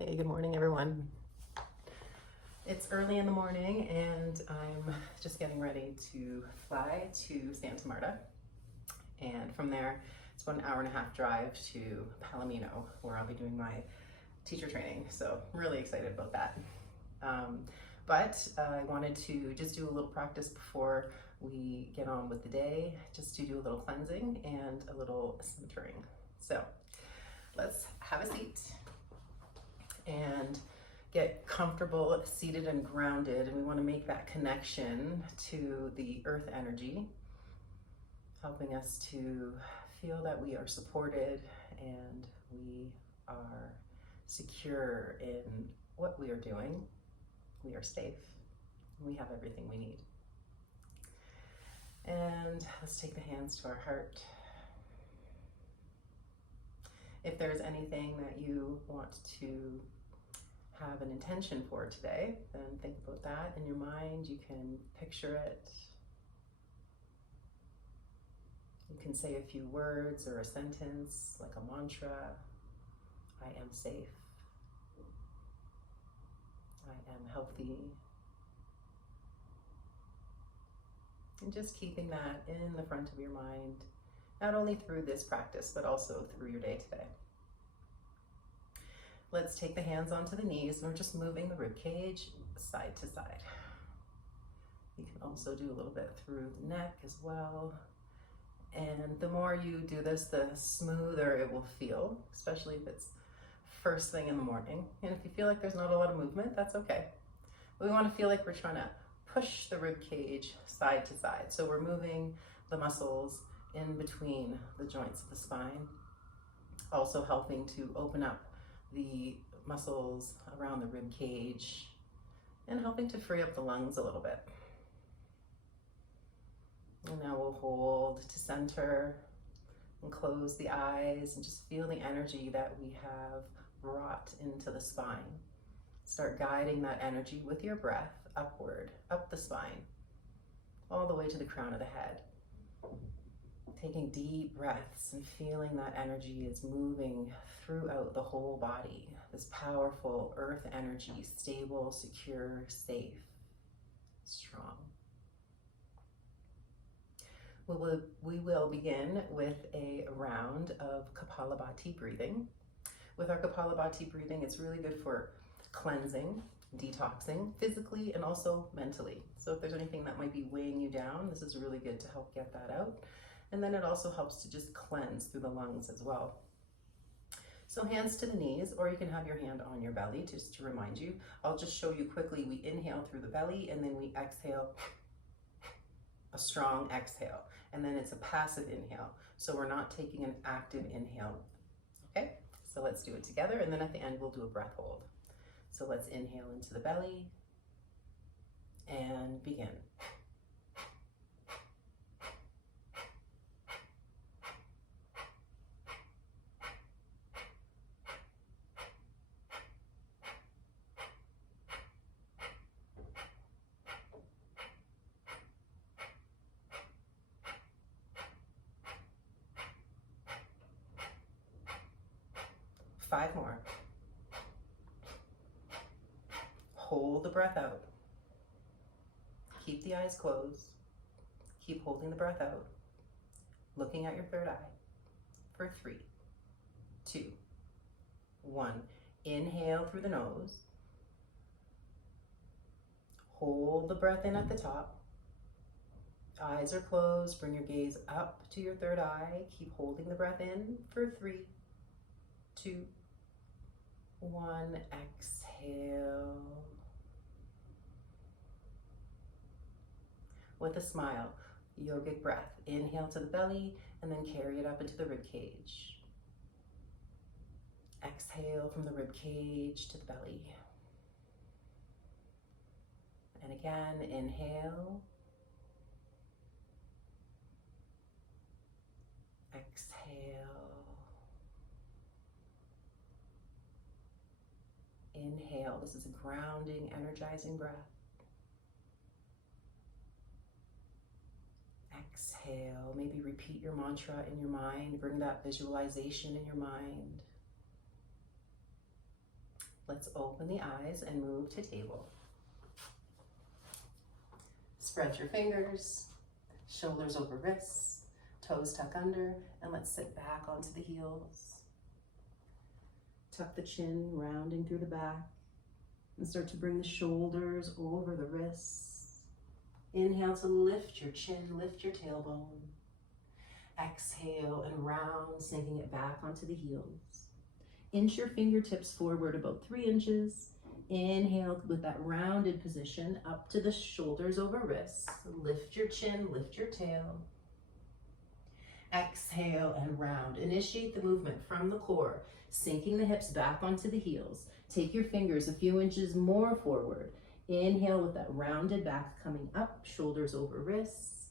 Hey, good morning, everyone. It's early in the morning and I'm just getting ready to fly to Santa Marta. And from there, it's about an hour and a half drive to Palomino, where I'll be doing my teacher training. So I'm really excited about that. But I wanted to just do a little practice before we get on with the day, just to do a little cleansing and a little centering. So let's have a seat and get comfortable, seated and grounded. And we want to make that connection to the earth energy, helping us to feel that we are supported and we are secure in what we are doing. We are safe. We have everything we need. And let's take the hands to our heart. If there's anything that you want to have an intention for today, then think about that in your mind. You can picture it. You can say a few words or a sentence like a mantra. I am safe. I am healthy. And just keeping that in the front of your mind, not only through this practice, but also through your day today. Let's take the hands onto the knees and we're just moving the rib cage side to side. You can also do a little bit through the neck as well. And the more you do this, the smoother it will feel, especially if it's first thing in the morning. And if you feel like there's not a lot of movement, that's okay. But we want to feel like we're trying to push the rib cage side to side. So we're moving the muscles in between the joints of the spine, also helping to open up the muscles around the rib cage and helping to free up the lungs a little bit. And now we'll hold to center and close the eyes and just feel the energy that we have brought into the spine. Start guiding that energy with your breath upward, up the spine, all the way to the crown of the head. Taking deep breaths and feeling that energy is moving throughout the whole body. This powerful earth energy, stable, secure, safe, strong. We will begin with a round of Kapalabhati breathing. With our Kapalabhati breathing, it's really good for cleansing, detoxing, physically and also mentally. So if there's anything that might be weighing you down, this is really good to help get that out. And then it also helps to just cleanse through the lungs as well. So hands to the knees, or you can have your hand on your belly just to remind you. I'll just show you quickly. We inhale through the belly and then we exhale, a strong exhale. And then it's a passive inhale. So we're not taking an active inhale. Okay, so let's do it together. And then at the end, we'll do a breath hold. So let's inhale into the belly and begin. 5 more. Hold the breath out. Keep the eyes closed. Keep holding the breath out. Looking at your third eye for 3, 2, 1. Inhale through the nose. Hold the breath in at the top. Eyes are closed. Bring your gaze up to your third eye. Keep holding the breath in for 3, 2, 1. Exhale. With a smile, yogic breath. Inhale to the belly and then carry it up into the rib cage. Exhale from the rib cage to the belly. And again, inhale. Exhale. Inhale. This is a grounding, energizing breath. Exhale. Maybe repeat your mantra in your mind. Bring that visualization in your mind. Let's open the eyes and move to table. Spread your fingers, shoulders over wrists, toes tuck under, and let's sit back onto the heels. Tuck the chin, rounding through the back, and start to bring the shoulders over the wrists. Inhale to lift your chin, lift your tailbone. Exhale and round, sinking it back onto the heels. Inch your fingertips forward about 3 inches. Inhale with that rounded position up to the shoulders over wrists. Lift your chin, lift your tail. Exhale and round. Initiate the movement from the core, sinking the hips back onto the heels. Take your fingers a few inches more forward. Inhale with that rounded back coming up, shoulders over wrists.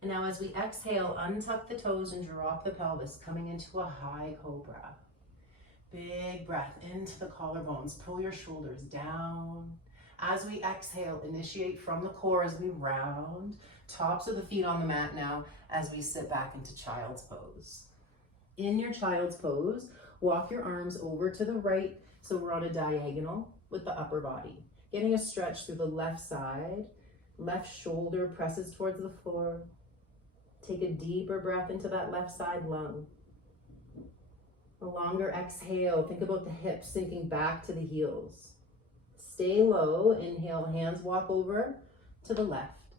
And now as we exhale, untuck the toes and drop the pelvis, coming into a high cobra. Big breath into the collarbones. Pull your shoulders down. As we exhale, initiate from the core as we round. Tops of the feet on the mat now as we sit back into child's pose. In your child's pose, walk your arms over to the right so we're on a diagonal with the upper body. Getting a stretch through the left side. Left shoulder presses towards the floor. Take a deeper breath into that left side lung. A longer exhale, think about the hips sinking back to the heels. Stay low, inhale, hands walk over to the left.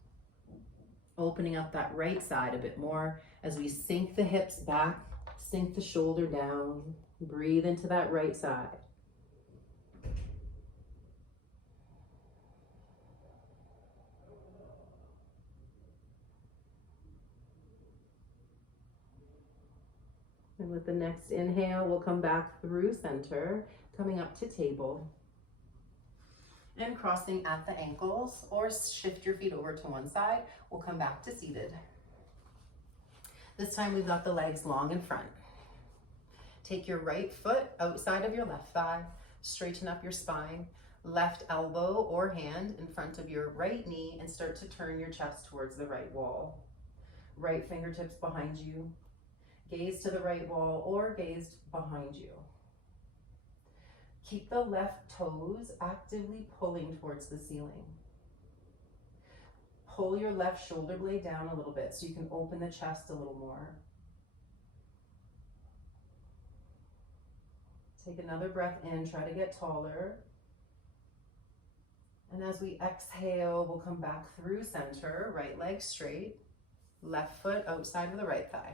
Opening up that right side a bit more as we sink the hips back, sink the shoulder down. Breathe into that right side. And with the next inhale, we'll come back through center, coming up to table. And crossing at the ankles, or shift your feet over to one side. We'll come back to seated. This time we've got the legs long in front. Take your right foot outside of your left thigh, straighten up your spine, left elbow or hand in front of your right knee, and start to turn your chest towards the right wall. Right fingertips behind you. Gaze to the right wall or gaze behind you. Keep the left toes actively pulling towards the ceiling. Pull your left shoulder blade down a little bit so you can open the chest a little more. Take another breath in, try to get taller. And as we exhale, we'll come back through center, right leg straight, left foot outside of the right thigh.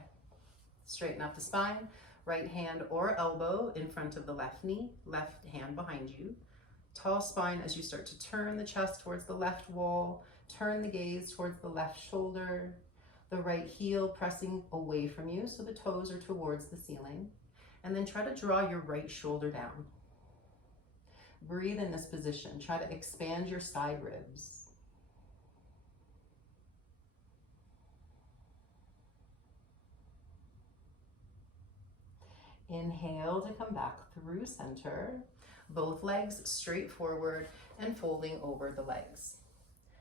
Straighten up the spine, right hand or elbow in front of the left knee, left hand behind you. Tall spine as you start to turn the chest towards the left wall, turn the gaze towards the left shoulder, the right heel pressing away from you so the toes are towards the ceiling. And then try to draw your right shoulder down. Breathe in this position. Try to expand your side ribs. Inhale to come back through center, both legs straight forward and folding over the legs.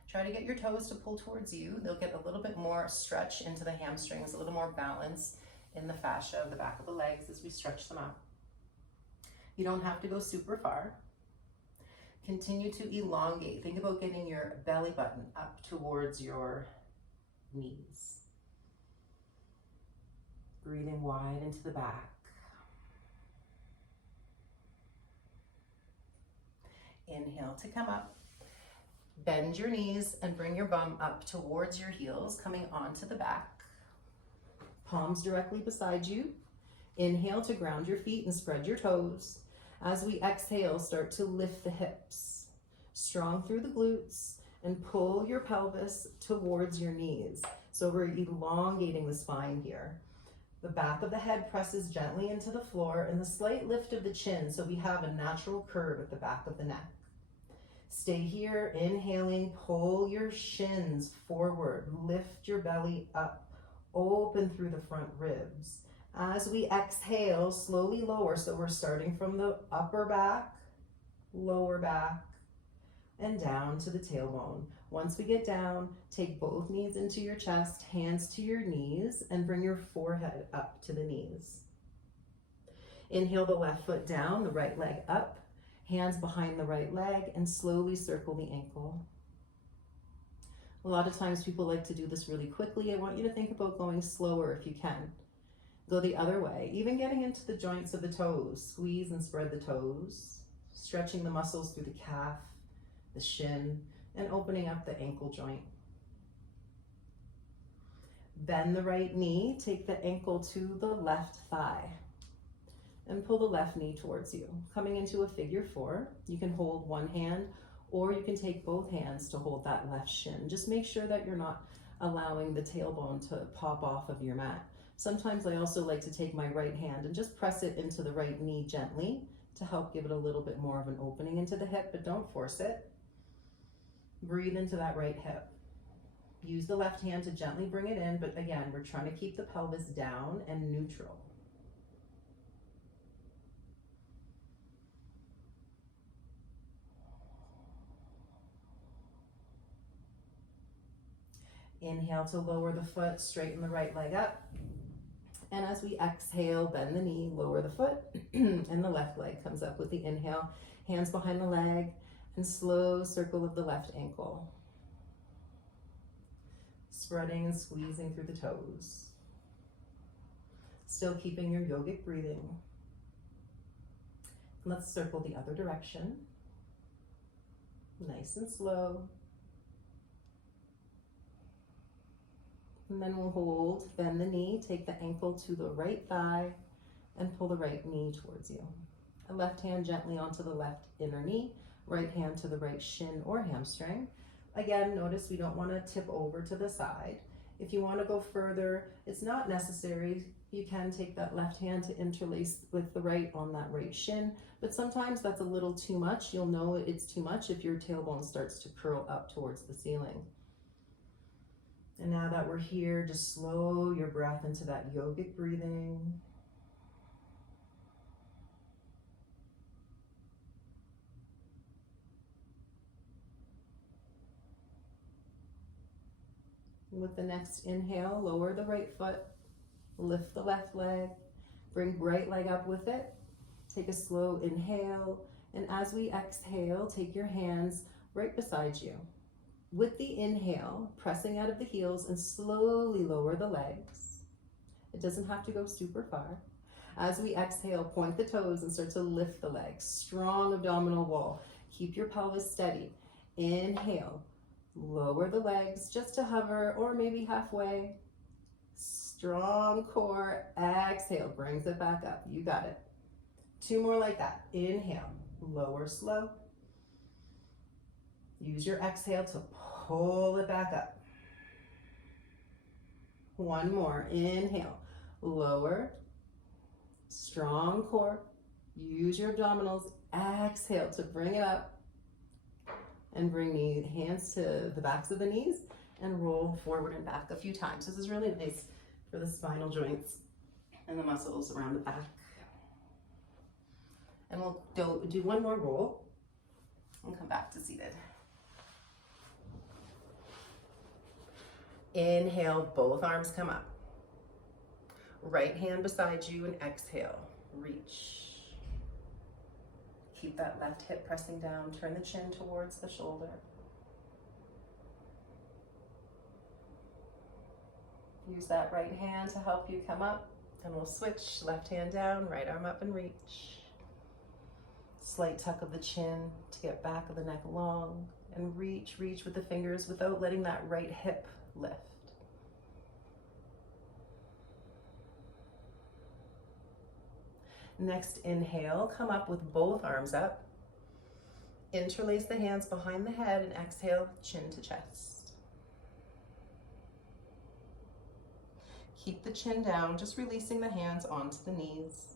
Try to get your toes to pull towards you. They'll get a little bit more stretch into the hamstrings, a little more balance in the fascia of the back of the legs as we stretch them out. You don't have to go super far. Continue to elongate. Think about getting your belly button up towards your knees. Breathing wide into the back. Inhale to come up. Bend your knees and bring your bum up towards your heels, coming onto the back. Palms directly beside you. Inhale to ground your feet and spread your toes. As we exhale, start to lift the hips. Strong through the glutes and pull your pelvis towards your knees. So we're elongating the spine here. The back of the head presses gently into the floor and the slight lift of the chin so we have a natural curve at the back of the neck. Stay here, inhaling, pull your shins forward, lift your belly up, open through the front ribs. As we exhale, slowly lower, so we're starting from the upper back, lower back, and down to the tailbone. Once we get down, take both knees into your chest, hands to your knees, and bring your forehead up to the knees. Inhale the left foot down, the right leg up. Hands behind the right leg and slowly circle the ankle. A lot of times people like to do this really quickly. I want you to think about going slower if you can. Go the other way, even getting into the joints of the toes. Squeeze and spread the toes, stretching the muscles through the calf, the shin, and opening up the ankle joint. Bend the right knee, take the ankle to the left thigh, and pull the left knee towards you. Coming into a figure four, you can hold one hand, or you can take both hands to hold that left shin. Just make sure that you're not allowing the tailbone to pop off of your mat. Sometimes I also like to take my right hand and just press it into the right knee gently to help give it a little bit more of an opening into the hip, but don't force it. Breathe into that right hip. Use the left hand to gently bring it in, but again, we're trying to keep the pelvis down and neutral. Inhale to lower the foot, straighten the right leg up. And as we exhale, bend the knee, lower the foot, and the left leg comes up with the inhale. Hands behind the leg, and slow circle of the left ankle. Spreading and squeezing through the toes. Still keeping your yogic breathing. Let's circle the other direction. Nice and slow. And then we'll hold, bend the knee, take the ankle to the right thigh, and pull the right knee towards you. A left hand gently onto the left inner knee, right hand to the right shin or hamstring. Again, notice we don't want to tip over to the side. If you want to go further, it's not necessary. You can take that left hand to interlace with the right on that right shin, but sometimes that's a little too much. You'll know it's too much if your tailbone starts to curl up towards the ceiling. And now that we're here, just slow your breath into that yogic breathing. With the next inhale, lower the right foot, lift the left leg, bring right leg up with it. Take a slow inhale, and as we exhale, take your hands right beside you. With the inhale, pressing out of the heels and slowly lower the legs. It doesn't have to go super far. As we exhale, point the toes and start to lift the legs. Strong abdominal wall. Keep your pelvis steady. Inhale, lower the legs just to hover or maybe halfway. Strong core. Exhale, brings it back up. You got it. 2 more like that. Inhale, lower slow. Use your exhale to pull it back up. 1 more. Inhale, lower. Strong core. Use your abdominals. Exhale to bring it up. And bring the hands to the backs of the knees and roll forward and back a few times. This is really nice for the spinal joints and the muscles around the back. And we'll do 1 more roll and come back to seated. Inhale, both arms come up. Right hand beside you and exhale, reach. Keep that left hip pressing down, turn the chin towards the shoulder. Use that right hand to help you come up, and we'll switch, left hand down, right arm up and reach. Slight tuck of the chin to get back of the neck long, and reach with the fingers without letting that right hip lift. Next inhale, come up with both arms up. Interlace the hands behind the head and exhale, chin to chest. Keep the chin down, just releasing the hands onto the knees.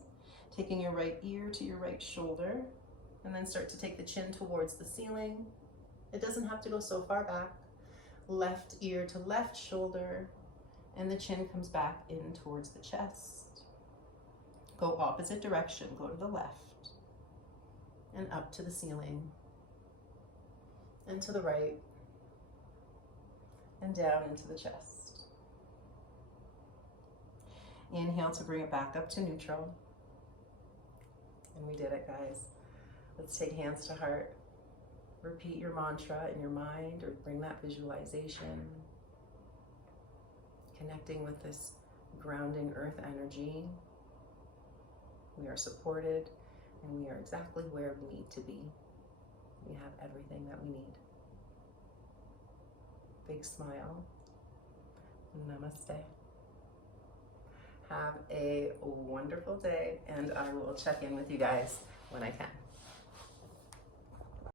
Taking your right ear to your right shoulder, and then start to take the chin towards the ceiling. It doesn't have to go so far back. Left ear to left shoulder, and the chin comes back in towards the chest. Go opposite direction, go to the left, and up to the ceiling, and to the right, and down into the chest. Inhale to bring it back up to neutral. And we did it, guys. Let's take hands to heart. Repeat your mantra in your mind or bring that visualization. Connecting with this grounding earth energy. We are supported and we are exactly where we need to be. We have everything that we need. Big smile. Namaste. Have a wonderful day, and I will check in with you guys when I can.